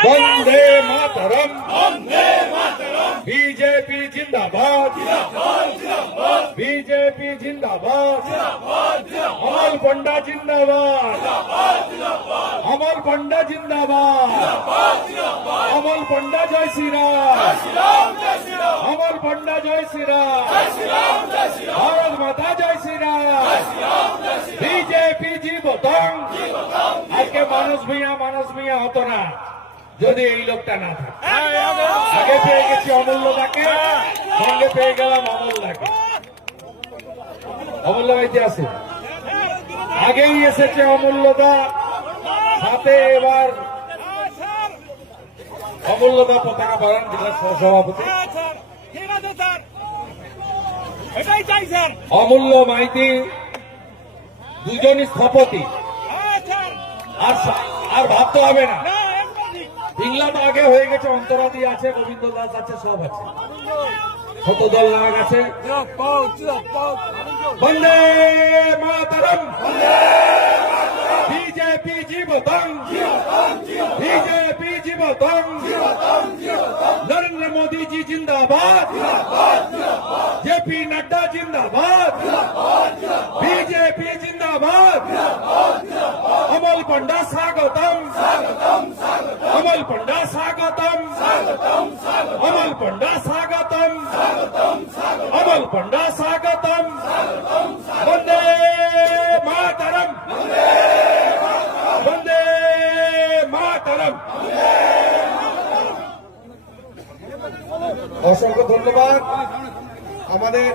Vande Mataram BJP जिंदाबाद BJP जिंदाबाद अमल पंडा जिंदाबाद अमल पंडा जिंदाबाद अमल पंडा जय श्री राम अमल पंडा जय श्री राम भारत माता जय श्री राम बीजेपी जीवतम आज के मानस भैया हतो ना যদি এই লোকটা না থাকে আগে পেয়ে গেছি অমূল্যদাকে সঙ্গে পেয়ে গেলাম অমূল্যদাকে অমূল্য ভাইতে আছে আগেই এসেছে অমূল্যদা সাথে এবার অমূল্যদা পতাকা বাড়ান জেলা সহসভাপতি অমূল্য মাইতি দুজনই স্থপতি আর ভাবতে হবে না পিংলা তো আগে হয়ে গেছে অন্তরাদি আছে গোবিন্দ দাস আছে সব আছে ছোট দল নাগ আছে বন্দে মাতরম বিজেপি জীবতম বিজেপি জীবতম নরেন্দ্র মোदी जी जिंदाबाद जेपी नड्डा जिंदाबाद बीजेपी जिंदाबाद अमल पंडा स्वागतम अमल पंडा स्वागतम अमल पंडा स्वागतम अमल पंडा स्वागतम वंदे मातरम वंदे मातरम অসংখ্য ধন্যবাদ আমাদের